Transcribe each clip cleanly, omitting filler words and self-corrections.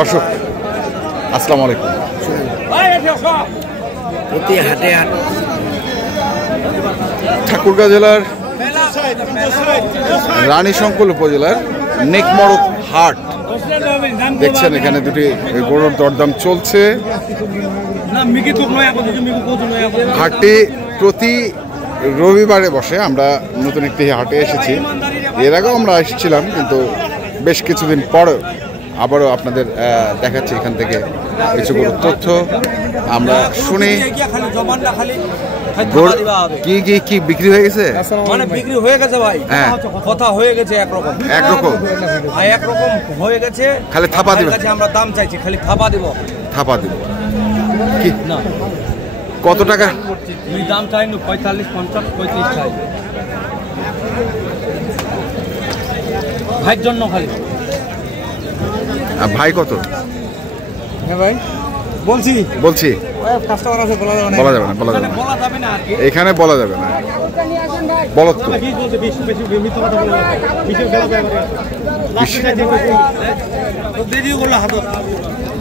দর্শক আসসালামু আলাইকুম। ঠাকুরগাঁও জেলার রানীশঙ্কল উপজেলার নেকমরদ হাট দেখছেন, এখানে দুটি গরুর দরদাম চলছে। হাটটি প্রতি রবিবারে বসে। আমরা নতুন একটি হাটে এসেছি, এর আগেও আমরা এসেছিলাম, কিন্তু বেশ কিছুদিন পর আবারও আপনাদের দেখাচ্ছি এখান থেকে কিছু গরুর তথ্য আমরা শুনি। কি কি কি বিক্রি হয়ে গেছে? মানে বিক্রি হয়ে গেছে ভাই, হ্যাঁ কথা হয়ে গেছে একরকম হয়ে গেছে, খালি থাপা দিবে। আমরা দাম চাইছি, খালি থাপা দিব কি না? কত টাকা দাম চাই? 45, 50, 35 চাই ভাইয়ের জন্য খালি। ভাই কত? ভাই বলছি বলা যাবে না, এখানে বলা যাবে না। বলো তো,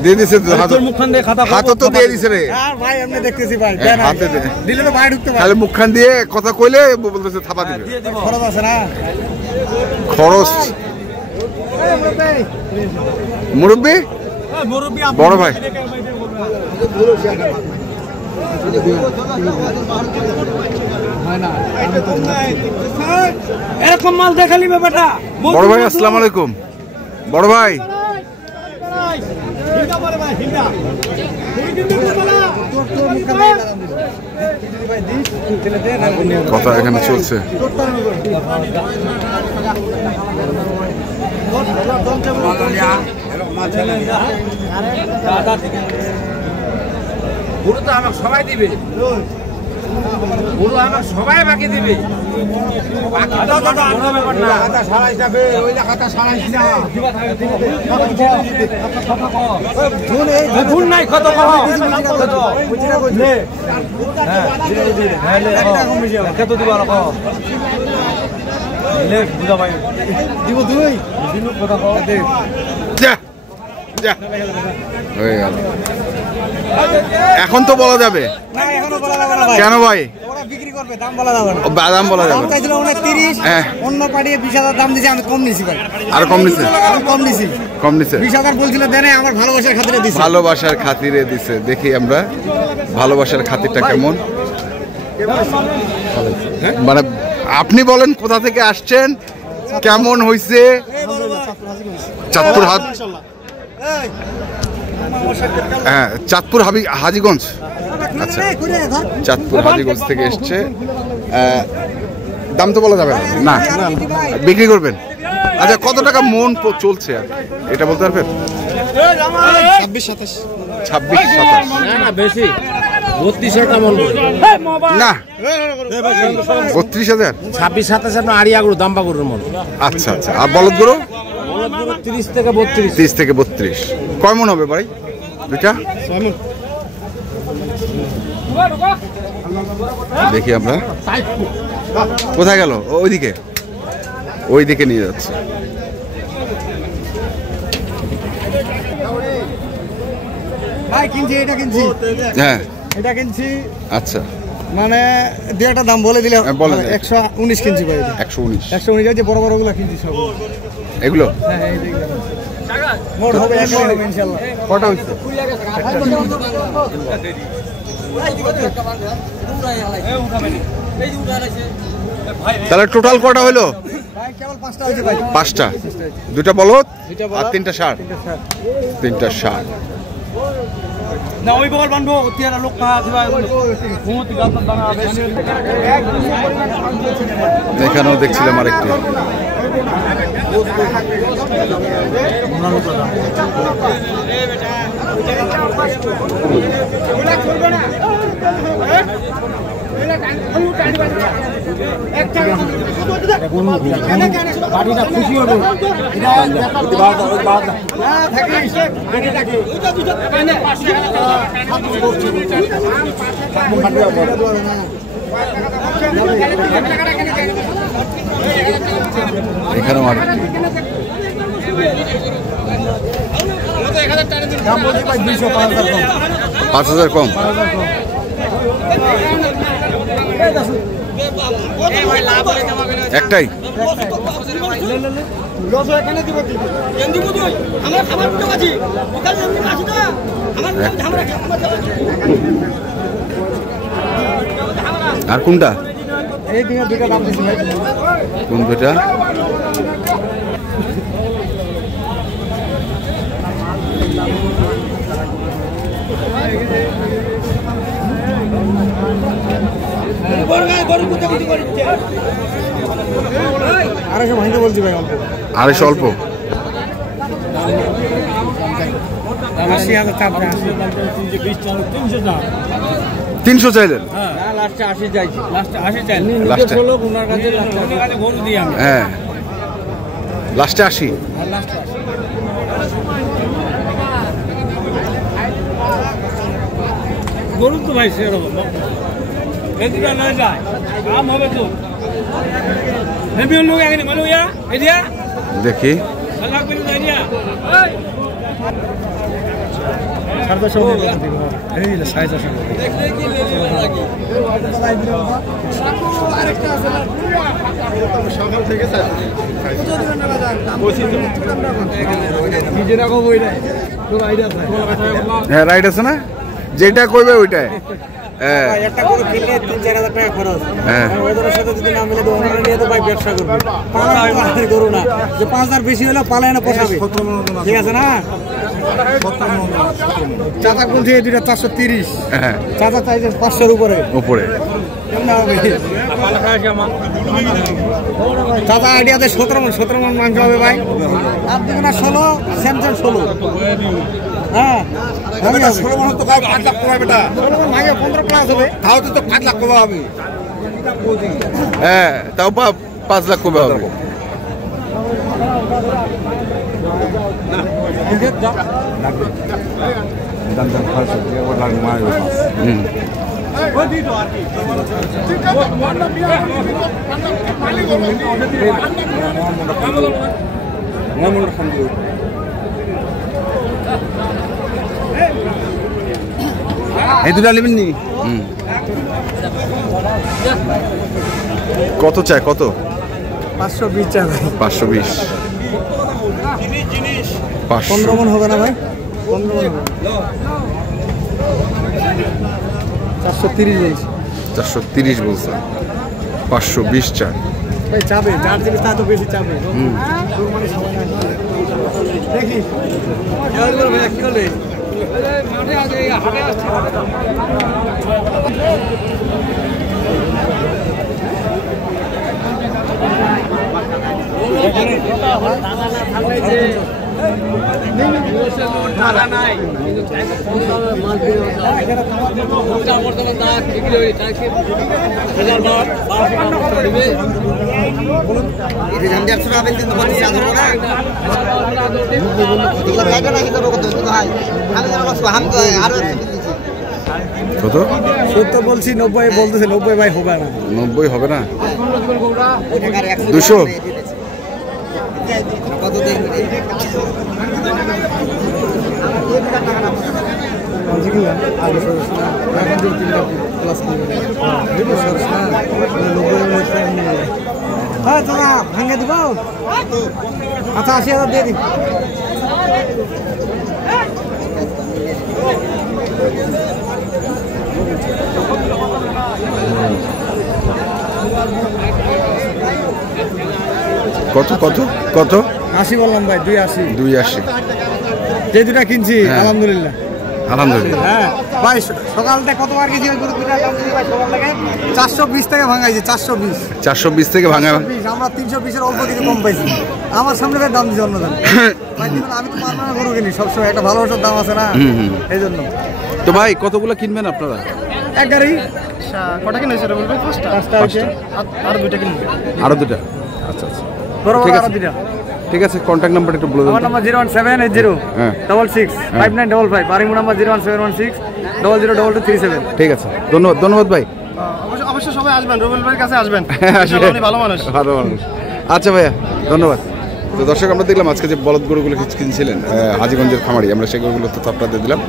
দিয়ে দিছে হাতও তো দিয়ে দিছে রে ভাই। আমি দেখতেছি ভাই, দিলে তো ভাই ঢুকতে পারে, মুখখান দিয়ে কথা কইলে বলতেছে থাপা দিবে। খরচ আছে না? খরচ মুরব্বি বড় ভাই এরকম মাল দেখালি ব্যাপারটা। বড় ভাই আসসালামু আলাইকুম। বড় ভাই কথা এখানে চলছে। গরু তো আমাকে সবাই দিবে, গরু আমাকে সবাই বাকি দিবে। এখন তো বলা যাবে কেন ভাই? দাম বলা যাবে না। অন্য পাঠিয়ে 20,000 দাম দিয়েছে, আমি কম নিয়েছি ভাই। আর কম নিছে? কম নিছে 20,000 বলছিল, দেন আমার ভালোবাসার খাতিরে দিছে। ভালোবাসার খাতিরে দিছে। দেখি আমরা ভালোবাসার খাতিরটা কেমন। মানে আপনি বলেন কোথা থেকে আসছেন, কেমন হয়েছে? চাঁদপুর হ্যাঁ, চাঁদপুর হাজীগঞ্জ। আচ্ছা, চাঁদপুর হাজীগঞ্জ থেকে এসছে। দাম তো বলা যাবে না, বিক্রি করবেন। আচ্ছা, কত টাকা মন চলছে আর এটা বলতে পারবেন? 26-27 না, বেশি 32,000 মন না, 32,000 26-27 আড়িয়া গরু দাম্বা গরুর মন। আচ্ছা আচ্ছা, আর বলদ গরু 30 থেকে 32। 30 থেকে 32 কয় মন হবে ভাই? দুইটা দেখি আমরা। কোথায় গেল? ওইদিকে নিয়ে যাচ্ছে। ভাই কিনছি, এটা কিনছি, হ্যাঁ এটা কিনছি। আচ্ছা, মানে দুইটা দাম বলে দিলে 119 কিনছি ভাই। 119 যে বড় বড় গুলা কিনছি সব এগুলো। হ্যাঁ, মোট হবে ইনশাআল্লাহ। কটা হইছে? তাহলে টোটাল কটা হলো? ভাই কেবল 5টা হইছে ভাই। 5টা, দুইটা বলদ আর 3টা ষাঁড়। 3টা ষাঁড় না, ওই বল বানবো তিয়ারা লোক পা দিবা ঘুমতি গাবনা দানা বেশি। এখানেও দেখছিলাম আরেকটি। বাড়িটা খুশি হবে। এখানেও আরেকটি। দাম বলছি ভাই 200, 5,000 কম। একটাই আর কোনটা? এই দুইটা দাম দিচ্ছি ভাই। কোন দুইটা? আড়াইশো ভাঙতে বলছি ভাই, অল্প 250 অল্প। 300 চাইলেন? হ্যাঁ, লাস্টে 80। গরু তো ভাই সেরকম কাম হবে তো দেখি হ্যাঁ, রাইট আছে না, যেটা কইবে ওইটাই। একটা করে কিনলে 3-4 হাজার টাকা খরচ। ওদের সাথে যদি না মিলে ওনারা নিয়ে তো ভাই ব্যবসা করবে। পালানোর গরু না যে 5,000 বেশি হলে পালায় না পোষাবে, ঠিক আছে না? চাচা বলছে এই দুইটা 430, চাচা চাইছে 500-র উপরে। চাচা আইডিয়াতে 17 মণ মাংস হবে ভাই। আপনি না 16, স্যামসাং 16। হ্যাঁ, 16 মণ তো 5 লাখ কমাবে বেটা। 16 মণ ভাগে 15 প্লাস হবে, তাও তো 5 লাখ কমা হবে। হ্যাঁ, তাও 5 লাখ কমে হবে। এই দুটা নেবেন নি? কত চাই? কত? 520 চাই ভাই। 520। 15 মণ হবে না ভাই? 15 মণ হবে। 430 বলছি। 430 বলছে, 520 চাই ভাই। চাবে যার জিনিস তা তো বেশি চাবে। দেখি কি করলে কত? 70 বলছি, 90 বলতেছে। 90 ভাই হবে না। 90 হবে না? 200 কত হ্যাঁ দাদা ভাঙে দিব। আচ্ছা 80,000 দিয়ে দিন। কত কত কত? 80 বললাম ভাই। 280। 280 যে দুটা কিনছি। আলহামদুলিল্লাহ, আলহামদুলিল্লাহ। হ্যাঁ ভাই, সকালটা কতবার গেছি ওই গরু দুটার দাম দিই ভাই। সকাল থেকে 420 টাকা ভাঙাইছে। 420 420 থেকে ভাঙা। আমরা 320-এর অল্প কিছু কম পাইছি। আমার সামনে ভাই দাম দিচ্ছে অন্যজন। ভাই আমি তো পারবো না গরু কিনি, সবসময় একটা ভালোবাসার দাম আছে না, এই জন্য। তো ভাই কতগুলো কিনবেন আপনারা? এক গাড়ি। কটা কিনে সেটা বলবে? 5টা হচ্ছে। আর 2টা কিনবে। আরো 2টা? আচ্ছা আচ্ছা, ঠিক আছে, 2টা। ঠিক আছে। কন্ট্যাক্ট নাম্বার একটু বলে দেন। আমার নাম্বার 01780665955। বাড়িমু নাম্বার 01716002237। ঠিক আছে, ধন্যবাদ। ধন্যবাদ ভাই। অবশ্যই সবাই আসবেন, রুবেল ভাইয়ের কাছে আসবেন। ভালো মানুষ, ভালো মানুষ। আচ্ছা ভাইয়া, ধন্যবাদ। তো দর্শক আমরা দেখলাম আজকে যে বলদ গরুগুলো কিনছিলেন হাজীগঞ্জের খামারি, আমরা সেই গরুগুলো তো আপনাদের দিলাম।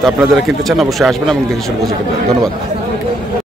তো আপনারা যারা কিনতে চান অবশ্যই আসবেন এবং দেখে শুনে বুঝে কিনবেন। ধন্যবাদ।